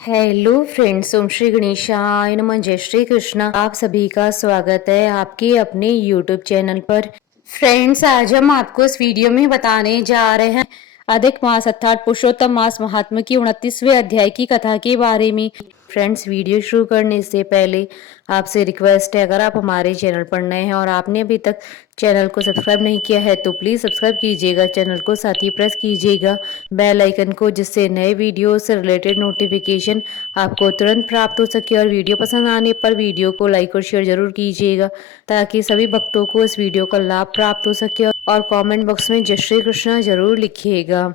Hello friends, ओम श्री गणेशाय नमः। जय श्री कृष्ण। आप सभी का स्वागत है आपके अपने यूट्यूब चैनल पर। फ्रेंड्स, आज हम आपको इस वीडियो में बताने जा रहे हैं अधिक मास अर्थात पुरुषोत्तम मास महात्म्य की 29वें अध्याय की कथा के बारे में। फ्रेंड्स, वीडियो शुरू करने से पहले आपसे रिक्वेस्ट है, अगर आप हमारे चैनल पर नए हैं और आपने अभी तक चैनल को सब्सक्राइब नहीं किया है तो प्लीज़ सब्सक्राइब कीजिएगा चैनल को, साथ ही प्रेस कीजिएगा बेल आइकन को, जिससे नए वीडियो से रिलेटेड नोटिफिकेशन आपको तुरंत प्राप्त हो सके। और वीडियो पसंद आने पर वीडियो को लाइक और शेयर जरूर कीजिएगा ताकि सभी भक्तों को इस वीडियो का लाभ प्राप्त हो सके। और कमेंट बॉक्स में जय श्री कृष्ण जरूर लिखिएगा।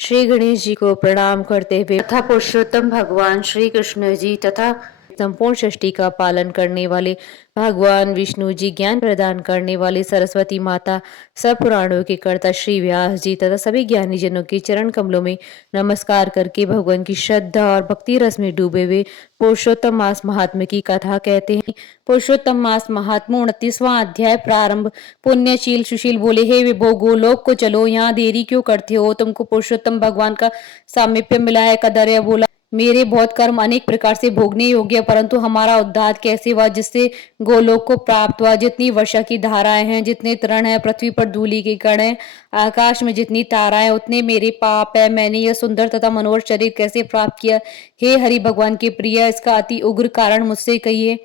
श्री गणेश जी को प्रणाम करते हुए तथा पुरुषोत्तम भगवान श्री कृष्ण जी तथा संपूर्ण सृष्टि का पालन करने वाले भगवान विष्णु जी, ज्ञान प्रदान करने वाले सरस्वती माता, सब पुराणों के कर्ता श्री व्यास जी तथा सभी ज्ञानी जनों के चरण कमलों में नमस्कार करके भगवान की श्रद्धा और भक्ति रस में डूबे हुए पुरुषोत्तम मास महात्म्य की कथा कहते हैं। पुरुषोत्तम मास महात्म्य 29वां अध्याय प्रारंभ। पुण्यशील सुशील बोले, हे विभो, गोलोक को चलो, यहाँ देरी क्यों करते हो? तुमको पुरुषोत्तम भगवान का सामीप्य मिला है। कदर्य बोला, मेरे बहुत कर्म अनेक प्रकार से भोगने योग्य, परंतु हमारा उद्धार कैसे हुआ जिससे गोलोक को प्राप्त हुआ? जितनी वर्षा की धाराएं हैं, जितने तरण है, पृथ्वी पर धूलि के कण है, आकाश में जितनी ताराएं, उतने मेरे पाप है। मैंने यह सुंदर तथा मनोहर शरीर कैसे प्राप्त किया? हे हरि भगवान के प्रिय, इसका अति उग्र कारण मुझसे कहिए।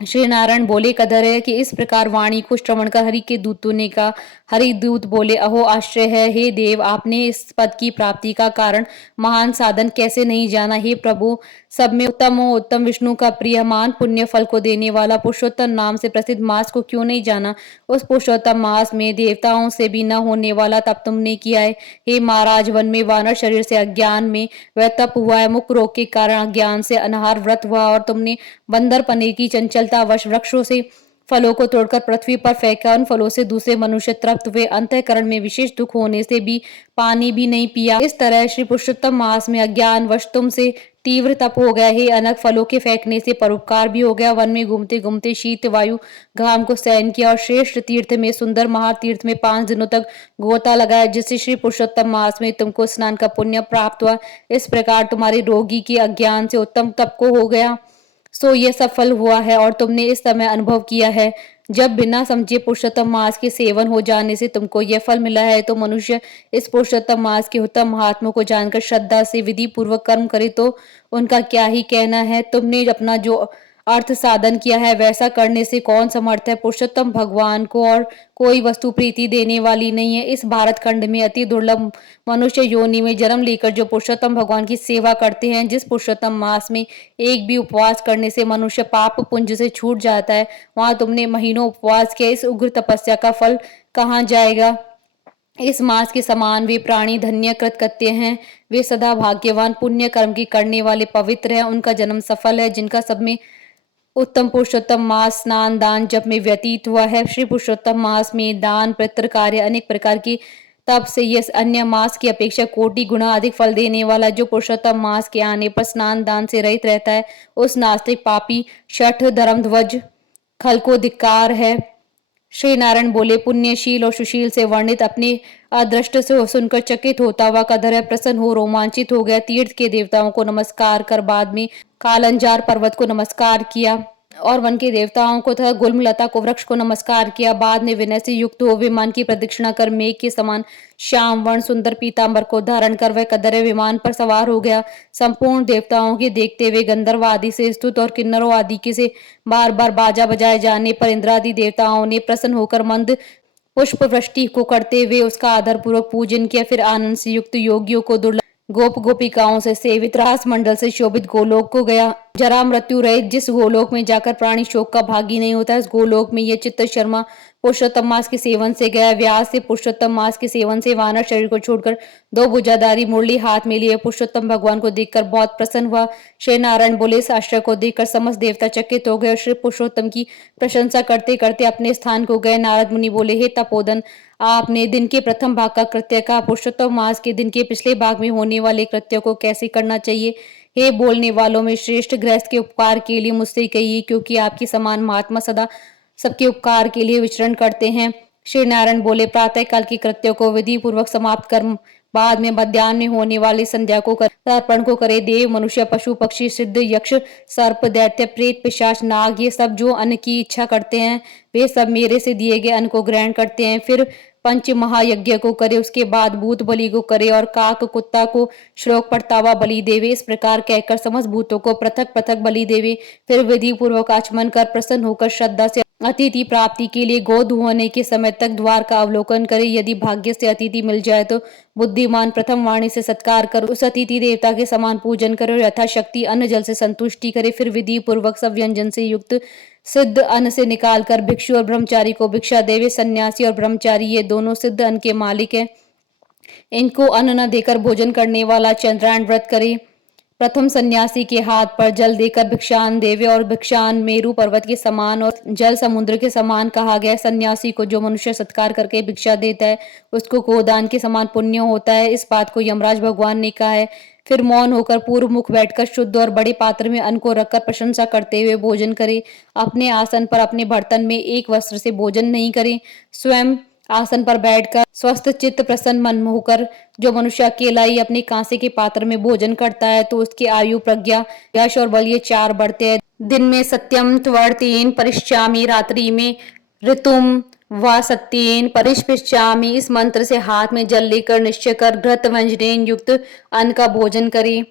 श्री नारायण बोले, कदर है कि इस प्रकार वाणी को श्रवण कर हरि के दूतों ने कहा। हरि दूत बोले, अहो आश्चर्य है, हे देव, आपने इस पद की प्राप्ति का कारण महान साधन कैसे नहीं जाना? हे प्रभु, सब में उत्तम हो उत्तम विष्णु का प्रिय मान पुण्य फल को देने वाला पुरुषोत्तम नाम से प्रसिद्ध मास को क्यों नहीं जाना? उस पुरुषोत्तम मास में देवताओं से भी न होने वाला तप तुमने किया है। हे महाराज, वन में वानर शरीर से अज्ञान में वह तप हुआ है। मुख रोग के कारण अज्ञान से अनाहार व्रत हुआ और तुमने बंदर पने की चंचलता वश वृक्षों से फलों को तोड़कर पृथ्वी पर फेंका। उन फलों से दूसरे मनुष्य तृप्त हुए। अंतःकरण में विशेष दुख होने से भी पानी भी नहीं पिया। इस तरह श्री पुरुषोत्तम मास में अज्ञान वश तुमसे तीव्र तप हो गया। हे अनक, फलों के फेंकने से परोपकार भी हो गया। वन में घूमते घूमते शीत वायु घाम को सहन किया और श्रेष्ठ तीर्थ में सुंदर महातीर्थ में 5 दिनों तक गोता लगाया, जिससे श्री पुरुषोत्तम मास में तुमको स्नान का पुण्य प्राप्त हुआ। इस प्रकार तुम्हारे रोगी की अज्ञान से उत्तम तप को हो गया, सो ये सफल हुआ है और तुमने इस समय अनुभव किया है। जब बिना समझे पुरुषोत्तम मास के सेवन हो जाने से तुमको यह फल मिला है, तो मनुष्य इस पुरुषोत्तम मास के उत्तम महात्मा को जानकर श्रद्धा से विधि पूर्वक कर्म करे तो उनका क्या ही कहना है। तुमने अपना जो अर्थ साधन किया है वैसा करने से कौन समर्थ है? पुरुषोत्तम भगवान को और कोई वस्तु प्रीति देने वाली नहीं है। इस भारत खंड में अति दुर्लभ मनुष्य योनि में जन्म लेकर जो पुरुषोत्तम भगवान की सेवा करते हैं, जिस पुरुषोत्तम मास में एक भी उपवास करने से मनुष्य पाप पुंज से छूट जाता है, वहां तुमने महीनों उपवास किया। इस उग्र तपस्या का फल कहाँ जाएगा? इस मास के समान वे प्राणी धन्य कृतकृत्य हैं। वे सदा भाग्यवान पुण्य कर्म की करने वाले पवित्र हैं। उनका जन्म सफल है, जिनका सब में उत्तम पुरुषोत्तम मास स्नान दान जप में व्यतीत हुआ है। श्री पुरुषोत्तम मास में दान पितृ कार्य अनेक प्रकार की तब से यह अन्य मास की अपेक्षा कोटि गुना अधिक फल देने वाला। जो पुरुषोत्तम मास के आने पर स्नान दान से रहित रहता है, उस नास्तिक पापी शठ धर्म ध्वज खल को धिक्कार है। श्री नारायण बोले, पुण्यशील और सुशील से वर्णित अपने अदृष्ट से सुनकर चकित होता हुआ कदर प्रसन्न हो रोमांचित हो गया। तीर्थ के देवताओं को नमस्कार कर बाद में कालंजार पर्वत को नमस्कार किया और वन के देवताओं को तथा गुल्मलता को वृक्ष को नमस्कार किया। बाद में विनय से युक्त हो विमान की प्रदक्षिणा कर मेघ के समान श्याम वर्ण सुंदर पीतांबर को धारण कर वह कदरे विमान पर सवार हो गया। संपूर्ण देवताओं के देखते हुए गंधर्व आदि से स्तुत और किन्नरों आदि के से बार बार बाजा बजाए जाने पर इंद्रादि देवताओं ने प्रसन्न होकर मंद पुष्प वृष्टि को करते हुए उसका आदर पूर्वक पूजन किया। फिर आनंद से युक्त योगियों को दुर्लभ गोप गोपिकाओं से सेवित रास मंडल से शोभित गोलोक को गया। जरा मृत्यु रहित जिस गोलोक में जाकर प्राणी शोक का भागी नहीं होता, इस गोलोक में यह चित्त शर्मा पुरुषोत्तम मास के सेवन से गया। व्यास से पुरुषोत्तम मास के सेवन से वानर शरीर को छोड़कर 2 भुजाधारी मुरली हाथ में लिए पुरुषोत्तम भगवान को देखकर बहुत प्रसन्न हुआ। श्री नारायण बोले, इस आश्चर्य को देखकर समस्त देवता चकित हो गए और श्री पुरुषोत्तम की प्रशंसा करते करते अपने स्थान को गए। नारद मुनि बोले, हे तपोधन, आपने दिन के प्रथम भाग का कृत्य कहा, पुरुषोत्तम मास के दिन के पिछले भाग में होने वाले कृत्य को कैसे करना चाहिए? हे बोलने वालों में श्रेष्ठ, गृहस्थ के उपकार के लिए मुझसे कहिए, क्योंकि आपकी समान महात्मा सदा सबके उपकार के लिए विचरण करते हैं। श्री नारायण बोले, प्रातः काल के कृत्यों को विधि पूर्वक समाप्त कर बाद में मध्याह्न में होने वाली संध्या को तर्पण को करे। देव, मनुष्य, पशु, पक्षी, सिद्ध, यक्ष, सर्प, दैत्य, प्रेत, पिशाच, नाग, ये सब जो अन्न की इच्छा करते हैं वे सब मेरे से दिए गए अन्न को ग्रहण करते हैं। फिर पंच महायज्ञ को करे, उसके बाद भूत बलि को करे और काक कुत्ता को श्लोक पढ़तावा बलि देवे। इस प्रकार कहकर समस्त भूतों को पृथक पृथक बलि देवे। फिर विधि पूर्वक आचमन कर प्रसन्न होकर श्रद्धा से अतिथि प्राप्ति के लिए गो धुआने के समय तक द्वार का अवलोकन करे। यदि भाग्य से अतिथि मिल जाए तो बुद्धिमान प्रथम वाणी से सत्कार कर उस अतिथि देवता के समान पूजन करे और यथाशक्ति अन्न जल से संतुष्टि करे। फिर विधि पूर्वक सब व्यंजन से युक्त सिद्ध अन्न से निकालकर भिक्षु और ब्रह्मचारी को भिक्षा देवे। सन्यासी और ब्रह्मचारी ये दोनों सिद्ध अन्न के मालिक हैं, इनको अन्न न देकर भोजन करने वाला चंद्रायण व्रत करे। प्रथम सन्यासी के हाथ पर जल देकर भिक्षान देवे और भिक्षान मेरु पर्वत के समान और जल समुद्र के समान कहा गया। सन्यासी को जो मनुष्य सत्कार करके भिक्षा देता है उसको गोदान के समान पुण्य होता है। इस बात को यमराज भगवान ने कहा है। फिर मौन होकर पूर्व मुख बैठकर शुद्ध और बड़े पात्र में अन्न को रखकर प्रशंसा करते हुए भोजन करे। अपने आसन पर अपने बर्तन में एक वस्त्र से भोजन नहीं करे। स्वयं आसन पर बैठकर स्वस्थ चित्त प्रसन्न मन होकर जो मनुष्य अकेला ही अपने कांसे के पात्र में भोजन करता है तो उसकी आयु, प्रज्ञा, यश और बल ये चार बढ़ते हैं। दिन में सत्यम त्वर्तेन परिश्चामि, रात्रि में ऋतुम व सत्येन परिष्पृश्चामि। इस मंत्र से हाथ में जल लेकर निश्चय कर घृत व्यंजनेन युक्त अन्न का भोजन करें।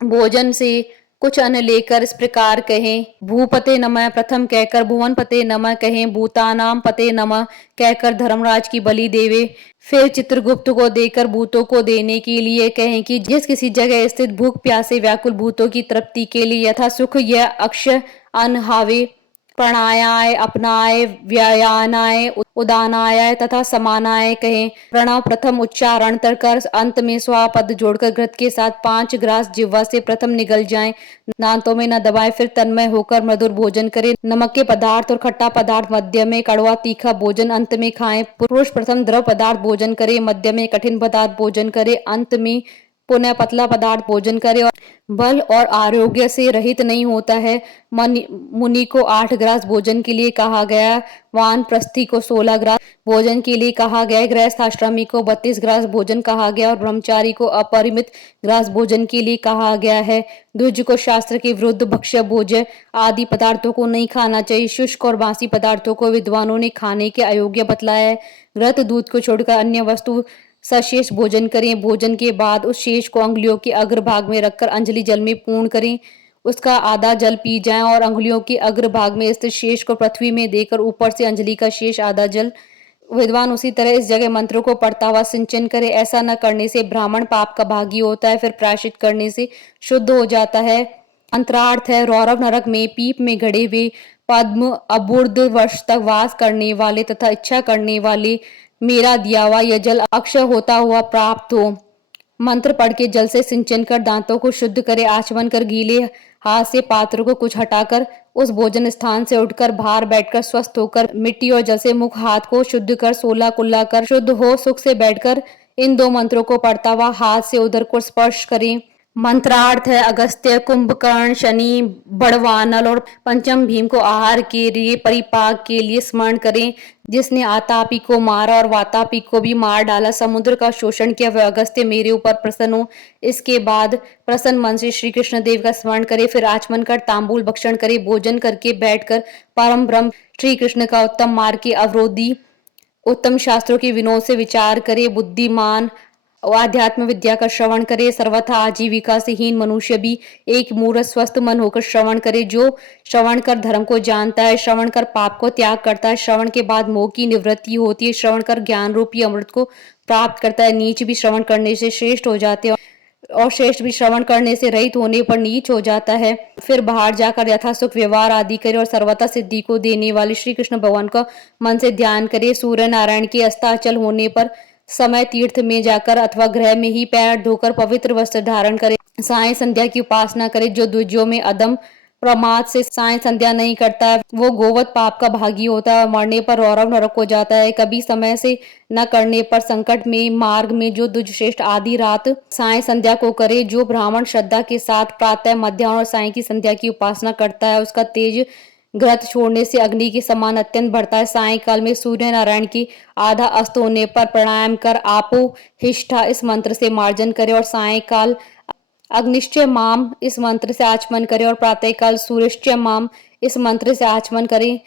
भोजन से कुछ अन्न लेकर इस प्रकार कहें, भूपते नमः प्रथम कहकर भुवन पते नमः कहें, भूतानाम पते नमः कहकर धर्मराज की बलि देवे। फिर चित्रगुप्त को देकर भूतों को देने के लिए कहें कि जिस किसी जगह स्थित भूख प्यासे व्याकुल भूतों की तृप्ति के लिए यथा सुख यह अक्षय अन्न हावे। प्रणायाय, अपनाय, व्यायानाय, उदानाय तथा समानाय कहें। प्रणव प्रथम उच्चारण कर अंत में स्वापद जोड़कर घृत के साथ 5 ग्रास जिह्वा से प्रथम निगल जाएं, दांतों में न दबाएं। फिर तन्मय होकर मधुर भोजन करें। नमक के पदार्थ और खट्टा पदार्थ मध्य में, कड़वा तीखा भोजन अंत में खाएं। पुरुष प्रथम द्रव पदार्थ भोजन करे, मध्य में कठिन पदार्थ भोजन करे, अंत में पुनः पतला पदार्थ भोजन करे। और बल और आरोग्य से रहित नहीं होता है। मुनि को 8 ग्रास भोजन के लिए कहा गया, वानप्रस्थी को 16 ग्रास भोजन के लिए कहा गया, गृहस्थ आश्रमी को 32 ग्रास भोजन कहा गया और ब्रह्मचारी को अपरिमित ग्रास भोजन के लिए कहा गया है। द्विज को शास्त्र के विरुद्ध भक्ष्य, भोज्य आदि पदार्थों को नहीं खाना चाहिए। शुष्क और बासी पदार्थों को विद्वानों ने खाने के अयोग्य बतलाया है। घृत दूध को छोड़कर अन्य वस्तु सशेष भोजन करें। भोजन के बाद उस शेष को अंगुलियों के अग्रभाग में रखकर अंजलि जल में पूर्ण करें। उसका आधा जल पी जाएं और अंगुलियों के अग्रभाग में स्थित शेष को पृथ्वी में देकर ऊपर से अंजलि का शेष आधा जल। विद्वान उसी तरह इस जगह मंत्रों को पढ़ता हुआ सिंचन करे। ऐसा न करने से ब्राह्मण पाप का भागी होता है, फिर प्रायश्चित करने से शुद्ध हो जाता है। अंतरार्थ है, रौरव नरक में पीप में गड़े हुए पद्म अबुर्द वर्ष तक वास करने वाले तथा इच्छा करने वाले मेरा दिया हुआ यह जल अक्षय होता हुआ प्राप्त हो। मंत्र पढ़ के जल से सिंचन कर दांतों को शुद्ध करे। आचमन कर गीले हाथ से पात्र को कुछ हटाकर उस भोजन स्थान से उठकर बाहर बैठकर स्वस्थ होकर मिट्टी और जल से मुख हाथ को शुद्ध कर सोला कुल्ला कर शुद्ध हो सुख से बैठकर इन 2 मंत्रों को पढ़ता हुआ हाथ से उधर को स्पर्श करें। मंत्रार्थ है, अगस्त्य, कुंभकर्ण, शनि, बड़वानल और पंचम भीम को आहार के लिए परिपाक के लिए स्मरण करें। जिसने आतापी को मारा और वातापी को भी मार डाला, समुद्र का शोषण किया, वह अगस्त्य मेरे ऊपर प्रसन्न हो। इसके बाद प्रसन्न मन से श्री कृष्ण देव का स्मरण करे। फिर आचमन कर तांबूल भक्षण करे। भोजन करके बैठकर परम ब्रह्म श्री कृष्ण का उत्तम मार्ग के अवरोधी उत्तम शास्त्रों के विनोद से विचार करे। बुद्धिमान आध्यात्म विद्या का श्रवण करे। सर्वथा आजीविका से हीन मनुष्य भी एक मूर्ख स्वस्थ मन होकर श्रवण करे। जो श्रवण कर धर्म को जानता है, श्रवण कर पाप को त्याग करता है, श्रवण के बाद मोह की निवृत्ति होती है, श्रवण कर ज्ञान रूपी अमृत को प्राप्त करता है। नीच भी श्रवण करने से श्रेष्ठ हो जाते हैं और श्रेष्ठ भी श्रवण करने से रहित होने पर नीच हो जाता है। फिर बाहर जाकर यथा सुख व्यवहार आदि करे और सर्वथा सिद्धि को देने वाले श्री कृष्ण भगवान का मन से ध्यान करे। सूर्य नारायण के अस्ताचल होने पर समय तीर्थ में जाकर अथवा गृह में ही पैर धोकर पवित्र वस्त्र धारण करे। साय संध्या की उपासना करे। जो द्विजों में अदम प्रमाद से साय संध्या नहीं करता है वो गोवत पाप का भागी होता है, मरने पर रौरव नरक हो जाता है। कभी समय से न करने पर संकट में मार्ग में जो द्विज श्रेष्ठ आधी रात साय संध्या को करे। जो ब्राह्मण श्रद्धा के साथ प्रातः, मध्याह्न और साय की संध्या की उपासना करता है उसका तेज घृत छोड़ने से अग्नि के समान अत्यंत बढ़ता है। सायंकाल में सूर्य नारायण की आधा अस्त होने पर प्राणायाम कर आपो हिष्ठा इस मंत्र से मार्जन करें और सायंकाल अग्निश्चय माम इस मंत्र से आचमन करें और प्रातःकाल सूर्यश्चय माम इस मंत्र से आचमन करें।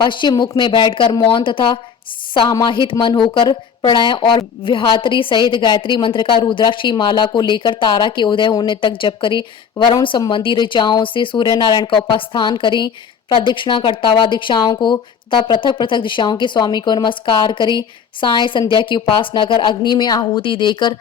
पश्चिम मुख में बैठकर मौन तथा समाहित मन होकर प्राणायाम और विहात्री सहित गायत्री मंत्र का रुद्राक्षी माला को लेकर तारा के उदय होने तक जप करें। वरुण संबंधी ऋचाओं से सूर्य नारायण का उपास्थान करें। प्रदक्षिणा करता हुआ दिशाओं को तथा पृथक पृथक दिशाओं के स्वामी को नमस्कार करें। साय संध्या की उपासना कर अग्नि में आहुति देकर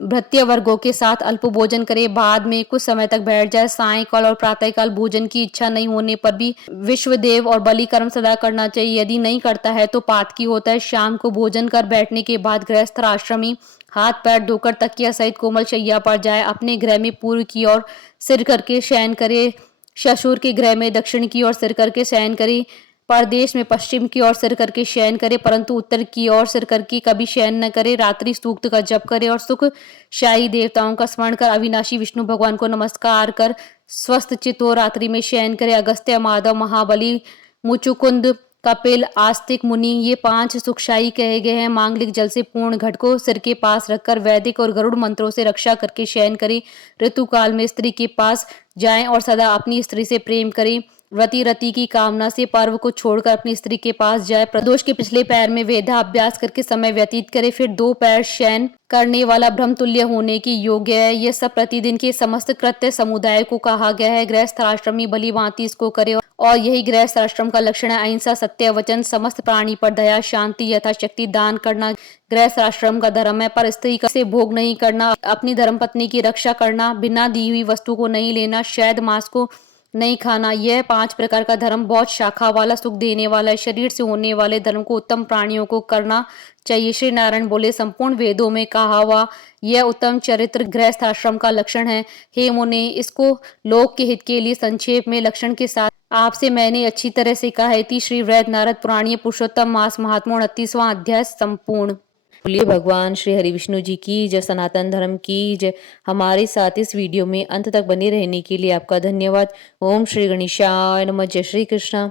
भृत्य वर्गों के साथ अल्प भोजन करे। बाद में कुछ समय तक बैठ जाए। सायंकाल और प्रातःकाल भोजन की इच्छा नहीं होने पर भी विश्वदेव और बलि कर्म सदा करना चाहिए। यदि नहीं करता है तो पातकी होता है। शाम को भोजन कर बैठने के बाद गृहस्थ आश्रमी हाथ पैर धोकर तकिया सहित कोमल शैया पर जाए। अपने गृह में पूर्व की ओर सिर करके शयन करे। ससुर के गृह में दक्षिण की ओर सिर करके शयन करे। परदेश में पश्चिम की ओर सिर करके शयन करे, परंतु उत्तर की ओर सिर करके कभी शयन न करे। रात्रि सूक्त का जप करे और सुख शाही देवताओं का स्मरण कर अविनाशी विष्णु भगवान को नमस्कार कर स्वस्थ चित्त हो रात्रि में शयन करे। अगस्त्य, माधव, महाबली, मुचुकुंद, कपिल, आस्तिक मुनि ये 5 सुखशाही कहे गए हैं। मांगलिक जल से पूर्ण घट को सिर के पास रखकर वैदिक और गरुड़ मंत्रों से रक्षा करके शयन करें। ऋतु काल में स्त्री के पास जाएं और सदा अपनी स्त्री से प्रेम करें। व्रती रति की कामना से पर्व को छोड़कर अपनी स्त्री के पास जाए। प्रदोष के पिछले पैर में वेदाभ्यास करके समय व्यतीत करे। फिर 2 पैर शयन करने वाला ब्रह्म तुल्य होने की योग्य है। यह सब प्रतिदिन के समस्त कृत्य समुदाय को कहा गया है। गृहस्थ आश्रमी भली भांति इसको करे और यही गृहस्थ आश्रम का लक्षण है। अहिंसा, सत्य वचन, समस्त प्राणी पर दया, शांति, यथाशक्ति दान करना गृहस्थ आश्रम का धर्म है। पर स्त्री से भोग नहीं करना, अपनी धर्मपत्नी की रक्षा करना, बिना दी हुई वस्तु को नहीं लेना, शहद मांस को नहीं खाना, यह 5 प्रकार का धर्म बहुत शाखा वाला, सुख देने वाला है। शरीर से होने वाले धर्म को उत्तम प्राणियों को करना चाहिए। श्री नारायण बोले, संपूर्ण वेदों में कहा हुआ यह उत्तम चरित्र गृहस्थ आश्रम का लक्षण है। हे मुने, इसको लोक के हित के लिए संक्षेप में लक्षण के साथ आपसे मैंने अच्छी तरह से कहा है। श्री वृहद नारद पुराणीय पुरुषोत्तम मास महात्मा 29वां अध्याय संपूर्ण। बोलिए भगवान श्री हरि विष्णु जी की जय, सनातन धर्म की जय। हमारे साथ इस वीडियो में अंत तक बने रहने के लिए आपका धन्यवाद। ओम श्री गणेशाय नमः। जय श्री कृष्ण।